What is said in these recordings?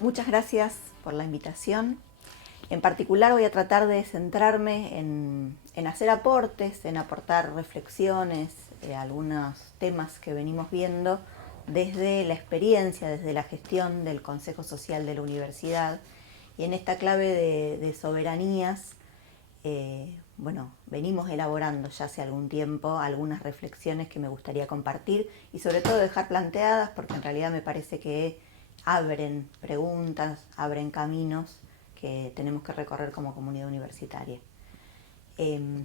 Muchas gracias por la invitación. En particular voy a tratar de centrarme en hacer aportes, en aportar reflexiones, algunos temas que venimos viendo desde la experiencia, desde la gestión del Consejo Social de la Universidad. Y en esta clave de soberanías, venimos elaborando ya hace algún tiempo algunas reflexiones que me gustaría compartir y sobre todo dejar planteadas, porque en realidad me parece que abren preguntas, abren caminos que tenemos que recorrer como comunidad universitaria.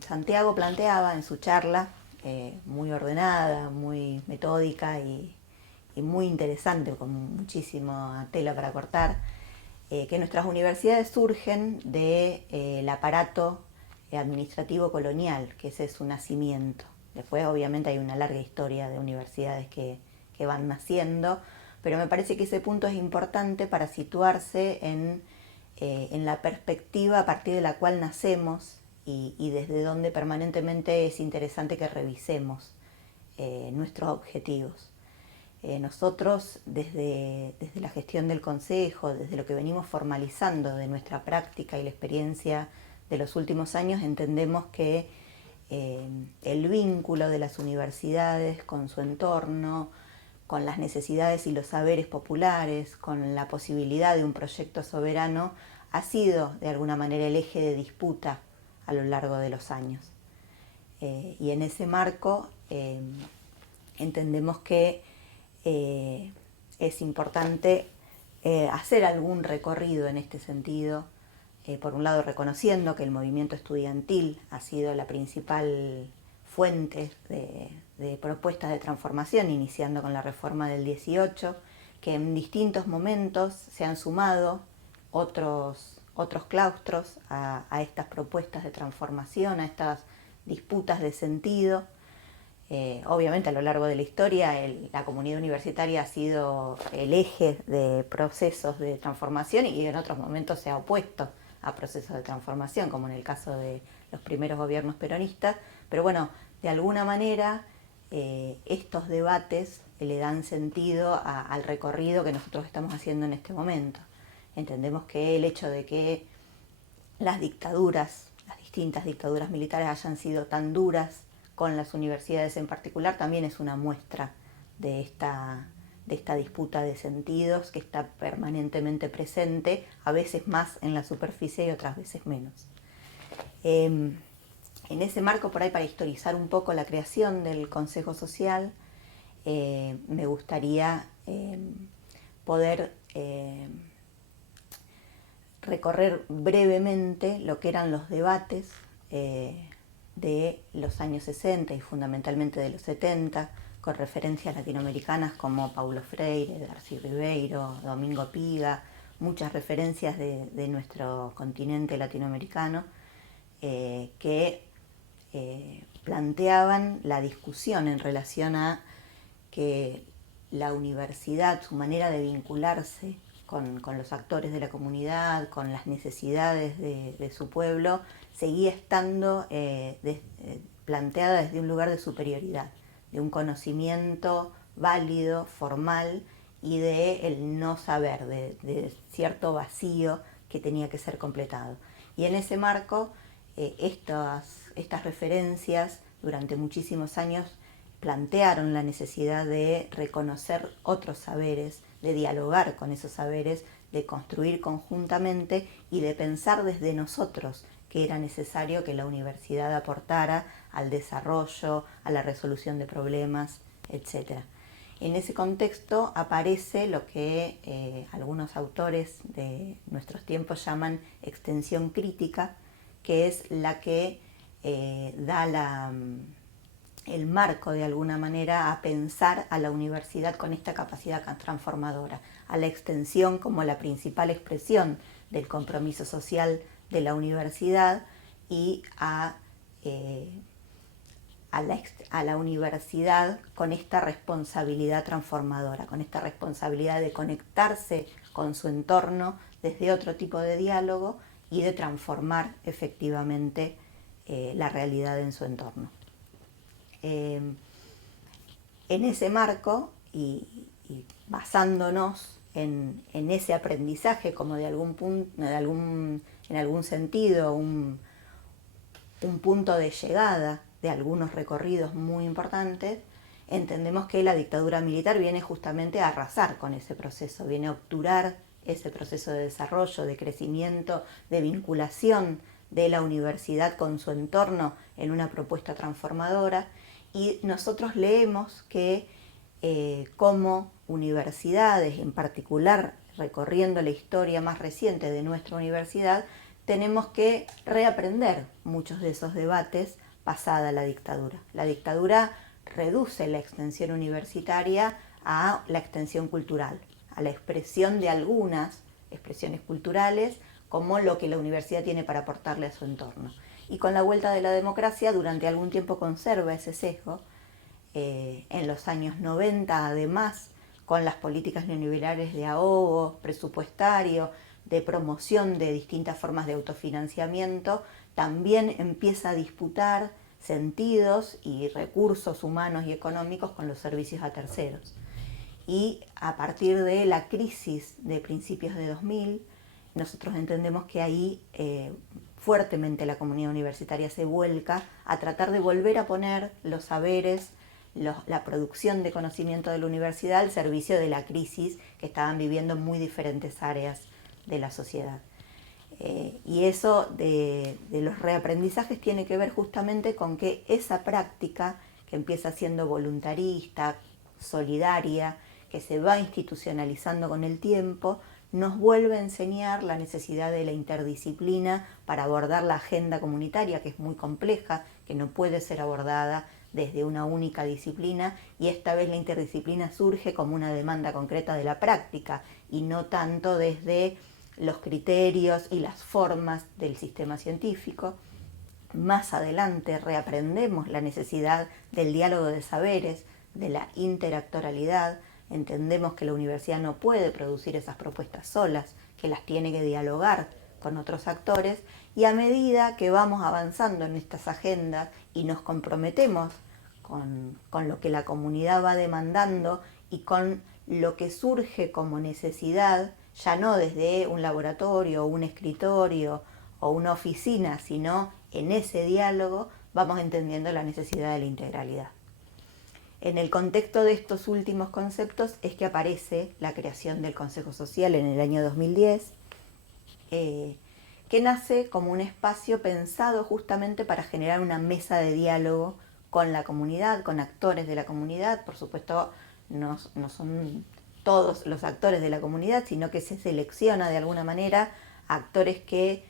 Santiago planteaba en su charla, muy ordenada, muy metódica y muy interesante, con muchísima tela para cortar, que nuestras universidades surgen del aparato administrativo colonial, que ese es su nacimiento. Después obviamente hay una larga historia de universidades que van naciendo, pero me parece que ese punto es importante para situarse en la perspectiva a partir de la cual nacemos y desde donde permanentemente es interesante que revisemos nuestros objetivos. Nosotros desde la gestión del Consejo, desde lo que venimos formalizando de nuestra práctica y la experiencia de los últimos años, entendemos que el vínculo de las universidades con su entorno, con las necesidades y los saberes populares, con la posibilidad de un proyecto soberano, ha sido de alguna manera el eje de disputa a lo largo de los años. Y en ese marco entendemos que es importante hacer algún recorrido en este sentido, por un lado reconociendo que el movimiento estudiantil ha sido la principal fuente de propuestas de transformación, iniciando con la reforma del 18, que en distintos momentos se han sumado otros claustros a estas propuestas de transformación, a estas disputas de sentido. Obviamente a lo largo de la historia la comunidad universitaria ha sido el eje de procesos de transformación y en otros momentos se ha opuesto a procesos de transformación, como en el caso de los primeros gobiernos peronistas, pero bueno, de alguna manera estos debates le dan sentido al recorrido que nosotros estamos haciendo en este momento. Entendemos que el hecho de que las dictaduras, las distintas dictaduras militares hayan sido tan duras con las universidades en particular, también es una muestra de esta disputa de sentidos que está permanentemente presente, a veces más en la superficie y otras veces menos. En ese marco, por ahí, para historizar un poco la creación del Consejo Social, me gustaría poder recorrer brevemente lo que eran los debates de los años 60 y fundamentalmente de los 70, con referencias latinoamericanas como Paulo Freire, Darcy Ribeiro, Domingo Piga, muchas referencias de nuestro continente latinoamericano que planteaban la discusión en relación a que la universidad, su manera de vincularse con los actores de la comunidad, con las necesidades de su pueblo, seguía estando planteada desde un lugar de superioridad, de un conocimiento válido, formal y de el no saber, de cierto vacío que tenía que ser completado. Y en ese marco, estas referencias durante muchísimos años plantearon la necesidad de reconocer otros saberes, de dialogar con esos saberes, de construir conjuntamente y de pensar desde nosotros que era necesario que la universidad aportara al desarrollo, a la resolución de problemas, etc. En ese contexto aparece lo que algunos autores de nuestros tiempos llaman extensión crítica, que es la que da el marco de alguna manera a pensar a la universidad con esta capacidad transformadora, a la extensión como la principal expresión del compromiso social de la universidad y a la universidad con esta responsabilidad transformadora, con esta responsabilidad de conectarse con su entorno desde otro tipo de diálogo y de transformar efectivamente la realidad en su entorno. En ese marco y basándonos en ese aprendizaje como de algún punto, en algún sentido, un punto de llegada de algunos recorridos muy importantes, entendemos que la dictadura militar viene justamente a arrasar con ese proceso, viene a obturar ese proceso de desarrollo, de crecimiento, de vinculación de la universidad con su entorno en una propuesta transformadora, y nosotros leemos que como universidades, en particular recorriendo la historia más reciente de nuestra universidad, tenemos que reaprender muchos de esos debates pasada la dictadura. La dictadura reduce la extensión universitaria a la extensión cultural, a la expresión de algunas expresiones culturales como lo que la universidad tiene para aportarle a su entorno. Y con la vuelta de la democracia durante algún tiempo conserva ese sesgo. En los años 90, además, con las políticas neoliberales de ahogo presupuestario, de promoción de distintas formas de autofinanciamiento, también empieza a disputar sentidos y recursos humanos y económicos con los servicios a terceros. Y a partir de la crisis de principios de 2000, nosotros entendemos que ahí fuertemente la comunidad universitaria se vuelca a tratar de volver a poner los saberes, la producción de conocimiento de la universidad al servicio de la crisis que estaban viviendo muy diferentes áreas de la sociedad. Y eso de los reaprendizajes tiene que ver justamente con que esa práctica, que empieza siendo voluntarista, solidaria, que se va institucionalizando con el tiempo, nos vuelve a enseñar la necesidad de la interdisciplina para abordar la agenda comunitaria, que es muy compleja, que no puede ser abordada desde una única disciplina, y esta vez la interdisciplina surge como una demanda concreta de la práctica y no tanto desde los criterios y las formas del sistema científico. Más adelante reaprendemos la necesidad del diálogo de saberes, de la interactoralidad. Entendemos que la universidad no puede producir esas propuestas solas, que las tiene que dialogar con otros actores, y a medida que vamos avanzando en estas agendas y nos comprometemos con lo que la comunidad va demandando y con lo que surge como necesidad, ya no desde un laboratorio o un escritorio o una oficina, sino en ese diálogo, vamos entendiendo la necesidad de la integralidad. En el contexto de estos últimos conceptos es que aparece la creación del Consejo Social en el año 2010, que nace como un espacio pensado justamente para generar una mesa de diálogo con la comunidad, con actores de la comunidad. Por supuesto, no son todos los actores de la comunidad, sino que se selecciona de alguna manera actores que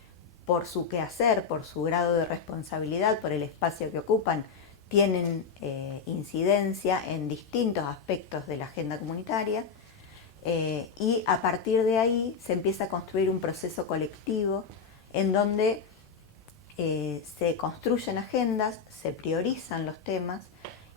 por su quehacer, por su grado de responsabilidad, por el espacio que ocupan, tienen incidencia en distintos aspectos de la agenda comunitaria, y a partir de ahí se empieza a construir un proceso colectivo en donde se construyen agendas, se priorizan los temas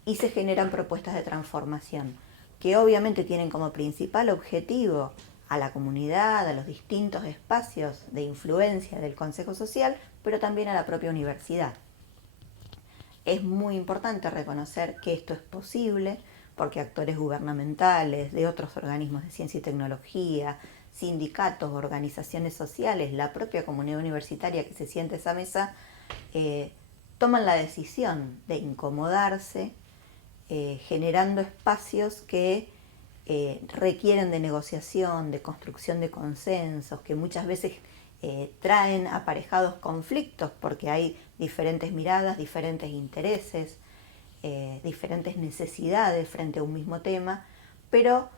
y se generan propuestas de transformación, que obviamente tienen como principal objetivo a la comunidad, a los distintos espacios de influencia del Consejo Social, pero también a la propia universidad. Es muy importante reconocer que esto es posible porque actores gubernamentales, de otros organismos de ciencia y tecnología, sindicatos, organizaciones sociales, la propia comunidad universitaria que se siente a esa mesa, toman la decisión de incomodarse, generando espacios que requieren de negociación, de construcción de consensos, que muchas veces traen aparejados conflictos porque hay diferentes miradas, diferentes intereses, diferentes necesidades frente a un mismo tema, pero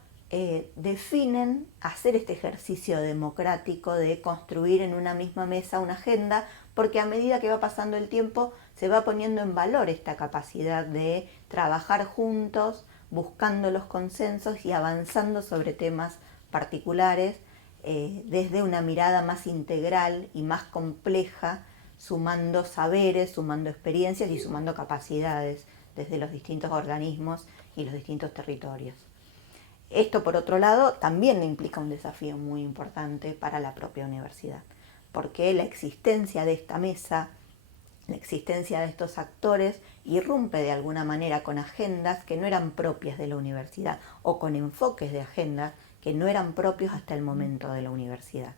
definen hacer este ejercicio democrático de construir en una misma mesa una agenda, porque a medida que va pasando el tiempo se va poniendo en valor esta capacidad de trabajar juntos, buscando los consensos y avanzando sobre temas particulares desde una mirada más integral y más compleja, sumando saberes, sumando experiencias y sumando capacidades desde los distintos organismos y los distintos territorios. Esto, por otro lado, también implica un desafío muy importante para la propia universidad, porque la existencia de esta mesa, la existencia de estos actores, irrumpe de alguna manera con agendas que no eran propias de la universidad o con enfoques de agendas que no eran propios hasta el momento de la universidad.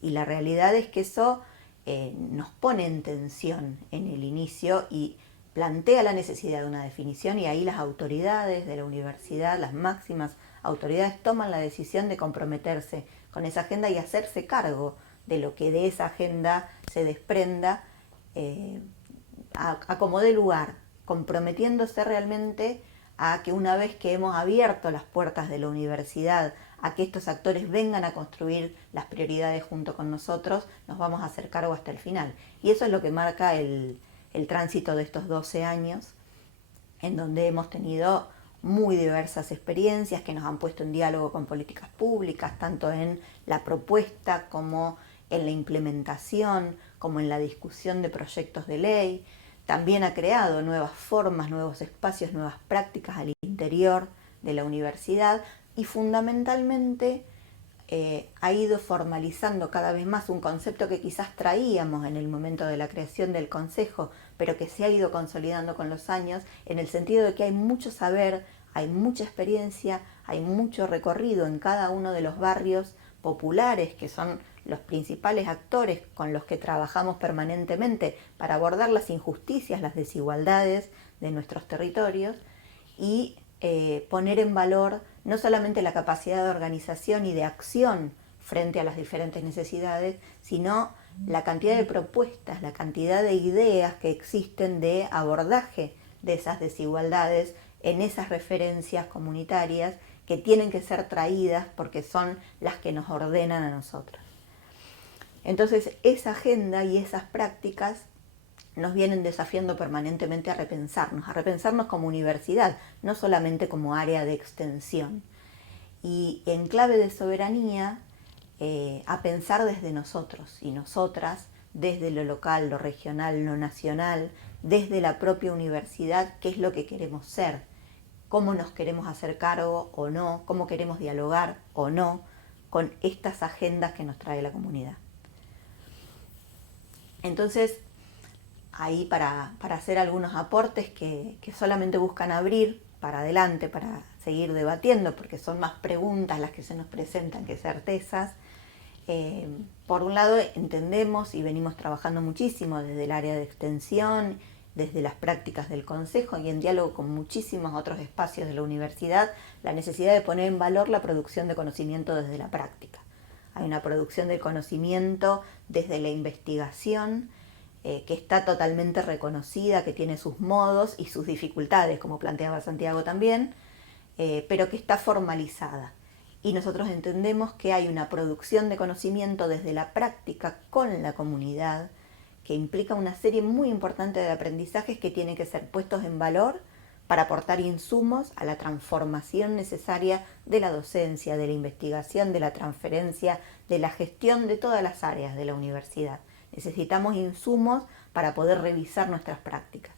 Y la realidad es que eso nos pone en tensión en el inicio y plantea la necesidad de una definición, y ahí las autoridades de la universidad, las máximas autoridades, toman la decisión de comprometerse con esa agenda y hacerse cargo de lo que de esa agenda se desprenda a como dé lugar, comprometiéndose realmente a que una vez que hemos abierto las puertas de la universidad a que estos actores vengan a construir las prioridades junto con nosotros, nos vamos a hacer cargo hasta el final. Y eso es lo que marca el tránsito de estos 12 años, en donde hemos tenido muy diversas experiencias que nos han puesto en diálogo con políticas públicas, tanto en la propuesta como en la implementación, como en la discusión de proyectos de ley. También ha creado nuevas formas, nuevos espacios, nuevas prácticas al interior de la universidad, y fundamentalmente ha ido formalizando cada vez más un concepto que quizás traíamos en el momento de la creación del Consejo, pero que se ha ido consolidando con los años, en el sentido de que hay mucho saber, hay mucha experiencia, hay mucho recorrido en cada uno de los barrios populares, que son los principales actores con los que trabajamos permanentemente para abordar las injusticias, las desigualdades de nuestros territorios, y poner en valor no solamente la capacidad de organización y de acción frente a las diferentes necesidades, sino la cantidad de propuestas, la cantidad de ideas que existen de abordaje de esas desigualdades en esas referencias comunitarias que tienen que ser traídas porque son las que nos ordenan a nosotros. Entonces, esa agenda y esas prácticas nos vienen desafiando permanentemente a repensarnos como universidad, no solamente como área de extensión. Y en clave de soberanía, a pensar desde nosotros y nosotras, desde lo local, lo regional, lo nacional, desde la propia universidad, qué es lo que queremos ser, cómo nos queremos hacer cargo o no, cómo queremos dialogar o no con estas agendas que nos trae la comunidad. Entonces, ahí para hacer algunos aportes que solamente buscan abrir para adelante, para seguir debatiendo, porque son más preguntas las que se nos presentan que certezas. Por un lado, entendemos y venimos trabajando muchísimo desde el área de extensión, desde las prácticas del Consejo y en diálogo con muchísimos otros espacios de la universidad, la necesidad de poner en valor la producción de conocimiento desde la práctica. Hay una producción de conocimiento desde la investigación, que está totalmente reconocida, que tiene sus modos y sus dificultades, como planteaba Santiago también, pero que está formalizada. Y nosotros entendemos que hay una producción de conocimiento desde la práctica con la comunidad, que implica una serie muy importante de aprendizajes que tienen que ser puestos en valor para aportar insumos a la transformación necesaria de la docencia, de la investigación, de la transferencia, de la gestión de todas las áreas de la universidad. Necesitamos insumos para poder revisar nuestras prácticas,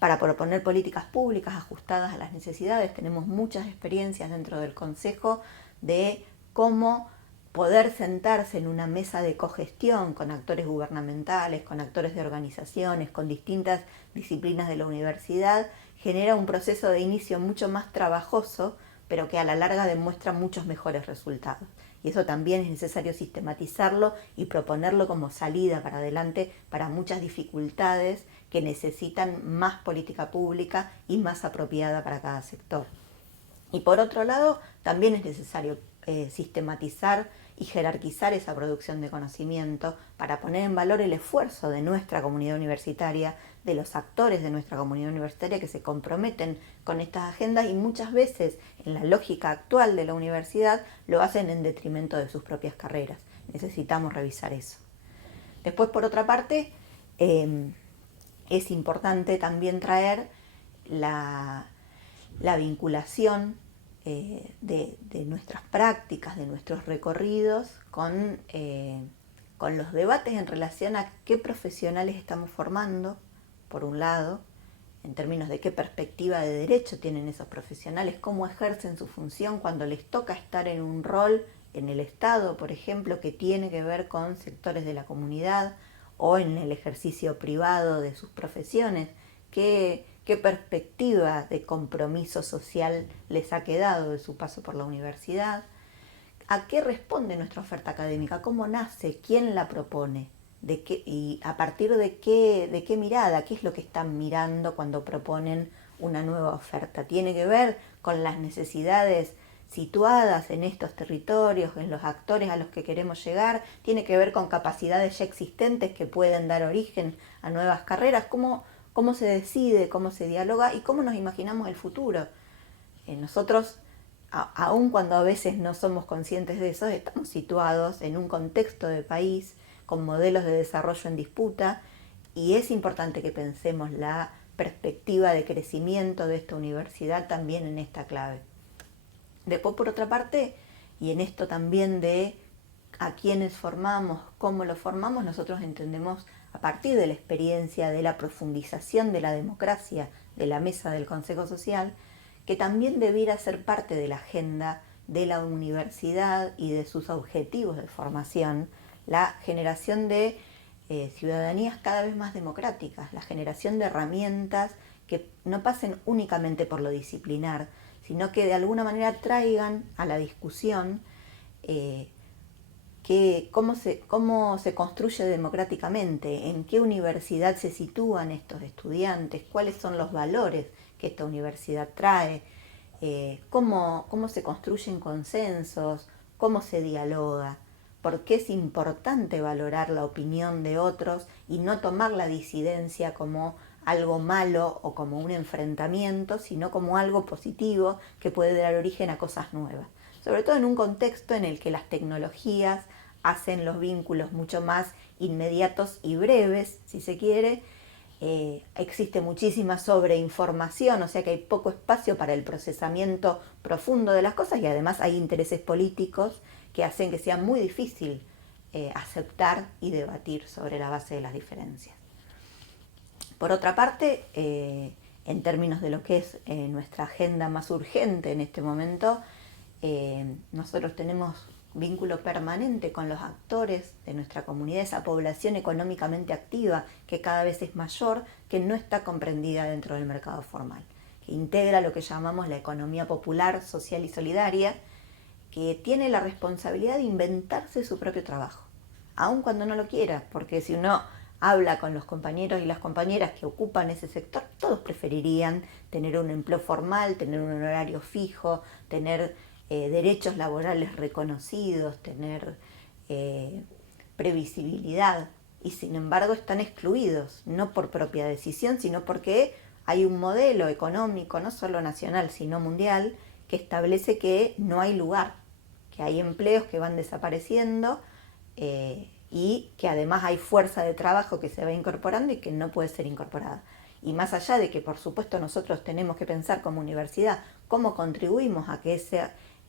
para proponer políticas públicas ajustadas a las necesidades. Tenemos muchas experiencias dentro del Consejo de cómo poder sentarse en una mesa de cogestión con actores gubernamentales, con actores de organizaciones, con distintas disciplinas de la universidad, genera un proceso de inicio mucho más trabajoso, pero que a la larga demuestra muchos mejores resultados. Y eso también es necesario sistematizarlo y proponerlo como salida para adelante para muchas dificultades que necesitan más política pública y más apropiada para cada sector. Y por otro lado, también es necesario sistematizar y jerarquizar esa producción de conocimiento para poner en valor el esfuerzo de nuestra comunidad universitaria, de los actores de nuestra comunidad universitaria que se comprometen con estas agendas y muchas veces en la lógica actual de la universidad lo hacen en detrimento de sus propias carreras. Necesitamos revisar eso. Después, por otra parte, es importante también traer la vinculación de nuestras prácticas, de nuestros recorridos con los debates en relación a qué profesionales estamos formando, por un lado, en términos de qué perspectiva de derecho tienen esos profesionales, cómo ejercen su función cuando les toca estar en un rol en el Estado, por ejemplo, que tiene que ver con sectores de la comunidad, o en el ejercicio privado de sus profesiones, qué perspectiva de compromiso social les ha quedado de su paso por la universidad. ¿A qué responde nuestra oferta académica? ¿Cómo nace? ¿Quién la propone? ¿De qué, y a partir de qué mirada? ¿Qué es lo que están mirando cuando proponen una nueva oferta? ¿Tiene que ver con las necesidades situadas en estos territorios, en los actores a los que queremos llegar? ¿Tiene que ver con capacidades ya existentes que pueden dar origen a nuevas carreras? ¿Cómo se decide, cómo se dialoga y cómo nos imaginamos el futuro? Nosotros, aun cuando a veces no somos conscientes de eso, estamos situados en un contexto de país con modelos de desarrollo en disputa, y es importante que pensemos la perspectiva de crecimiento de esta universidad también en esta clave. Después, por otra parte, y en esto también de a quiénes formamos, cómo lo formamos, nosotros entendemos a partir de la experiencia de la profundización de la democracia de la mesa del Consejo Social, que también debiera ser parte de la agenda de la universidad y de sus objetivos de formación, la generación de ciudadanías cada vez más democráticas, la generación de herramientas que no pasen únicamente por lo disciplinar, sino que de alguna manera traigan a la discusión cómo se construye democráticamente, en qué universidad se sitúan estos estudiantes, cuáles son los valores que esta universidad trae, cómo se construyen consensos, cómo se dialoga, por qué es importante valorar la opinión de otros y no tomar la disidencia como algo malo o como un enfrentamiento, sino como algo positivo que puede dar origen a cosas nuevas. Sobre todo en un contexto en el que las tecnologías hacen los vínculos mucho más inmediatos y breves, si se quiere. Existe muchísima sobreinformación, o sea que hay poco espacio para el procesamiento profundo de las cosas, y además hay intereses políticos que hacen que sea muy difícil aceptar y debatir sobre la base de las diferencias. Por otra parte, en términos de lo que es nuestra agenda más urgente en este momento, nosotros tenemos vínculo permanente con los actores de nuestra comunidad, esa población económicamente activa que cada vez es mayor, que no está comprendida dentro del mercado formal, que integra lo que llamamos la economía popular, social y solidaria, que tiene la responsabilidad de inventarse su propio trabajo, aun cuando no lo quiera, porque si uno habla con los compañeros y las compañeras que ocupan ese sector, todos preferirían tener un empleo formal, tener un horario fijo, tener derechos laborales reconocidos, tener previsibilidad, y sin embargo están excluidos, no por propia decisión, sino porque hay un modelo económico, no solo nacional, sino mundial, que establece que no hay lugar, que hay empleos que van desapareciendo y que además hay fuerza de trabajo que se va incorporando y que no puede ser incorporada. Y más allá de que, por supuesto, nosotros tenemos que pensar como universidad cómo contribuimos a que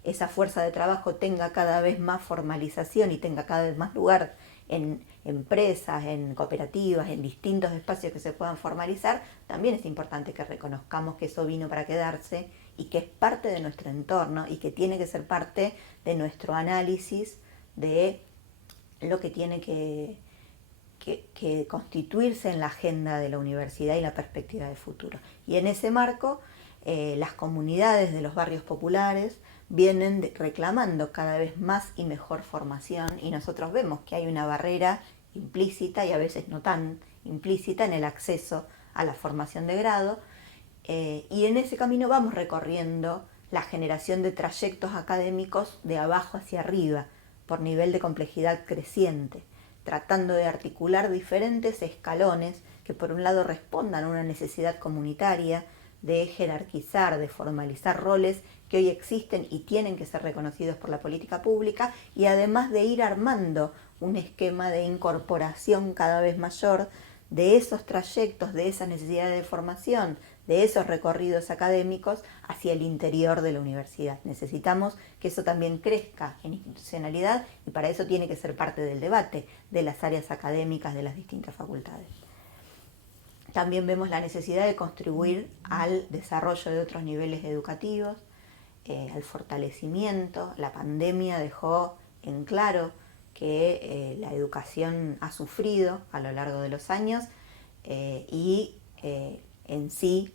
esa fuerza de trabajo tenga cada vez más formalización y tenga cada vez más lugar en empresas, en cooperativas, en distintos espacios que se puedan formalizar, también es importante que reconozcamos que eso vino para quedarse y que es parte de nuestro entorno y que tiene que ser parte de nuestro análisis de lo que tiene que constituirse en la agenda de la universidad y la perspectiva de futuro. Y en ese marco, las comunidades de los barrios populares vienen reclamando cada vez más y mejor formación, y nosotros vemos que hay una barrera implícita y a veces no tan implícita en el acceso a la formación de grado, y en ese camino vamos recorriendo la generación de trayectos académicos de abajo hacia arriba, por nivel de complejidad creciente, tratando de articular diferentes escalones que por un lado respondan a una necesidad comunitaria de jerarquizar, de formalizar roles que hoy existen y tienen que ser reconocidos por la política pública, y además de ir armando un esquema de incorporación cada vez mayor de esos trayectos, de esas necesidades de formación, de esos recorridos académicos hacia el interior de la universidad. Necesitamos que eso también crezca en institucionalidad, y para eso tiene que ser parte del debate de las áreas académicas de las distintas facultades. También vemos la necesidad de contribuir al desarrollo de otros niveles educativos, al fortalecimiento. La pandemia dejó en claro que la educación ha sufrido a lo largo de los años, y en sí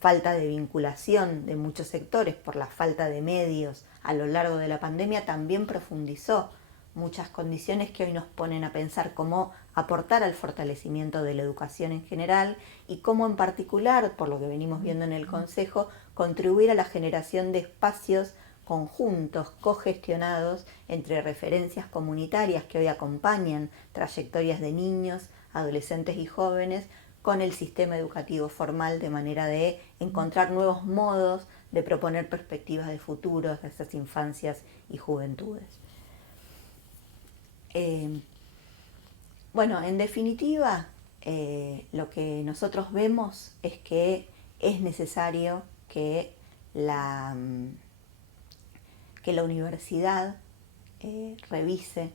falta de vinculación de muchos sectores por la falta de medios a lo largo de la pandemia también profundizó muchas condiciones que hoy nos ponen a pensar cómo aportar al fortalecimiento de la educación en general y cómo en particular, por lo que venimos viendo en el Consejo, contribuir a la generación de espacios conjuntos, cogestionados entre referencias comunitarias que hoy acompañan trayectorias de niños, adolescentes y jóvenes con el sistema educativo formal, de manera de encontrar nuevos modos de proponer perspectivas de futuros de esas infancias y juventudes. Bueno, en definitiva, lo que nosotros vemos es que es necesario que la universidad revise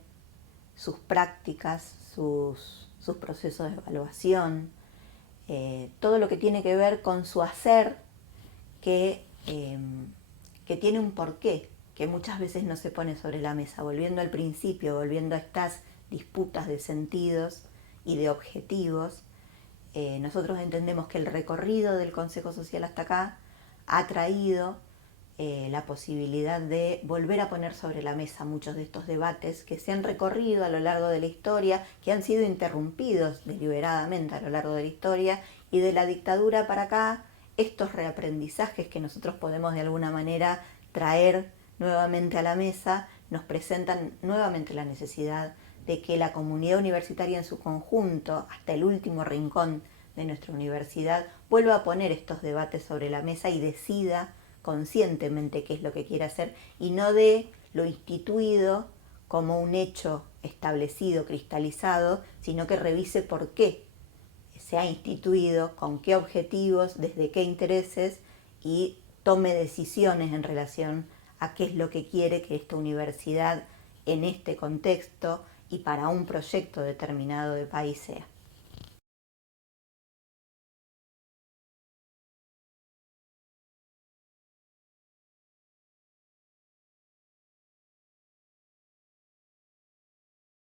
sus prácticas, sus procesos de evaluación, todo lo que tiene que ver con su hacer, que tiene un porqué, que muchas veces no se pone sobre la mesa. Volviendo al principio, volviendo a estas disputas de sentidos y de objetivos, nosotros entendemos que el recorrido del Consejo Social hasta acá ha traído la posibilidad de volver a poner sobre la mesa muchos de estos debates que se han recorrido a lo largo de la historia, que han sido interrumpidos deliberadamente a lo largo de la historia, y de la dictadura para acá, estos reaprendizajes que nosotros podemos de alguna manera traer nuevamente a la mesa, nos presentan nuevamente la necesidad de que la comunidad universitaria en su conjunto, hasta el último rincón de nuestra universidad, vuelva a poner estos debates sobre la mesa y decida conscientemente qué es lo que quiere hacer, y no de lo instituido como un hecho establecido, cristalizado, sino que revise por qué se ha instituido, con qué objetivos, desde qué intereses, y tome decisiones en relación a qué es lo que quiere que esta universidad en este contexto y para un proyecto determinado de país sea.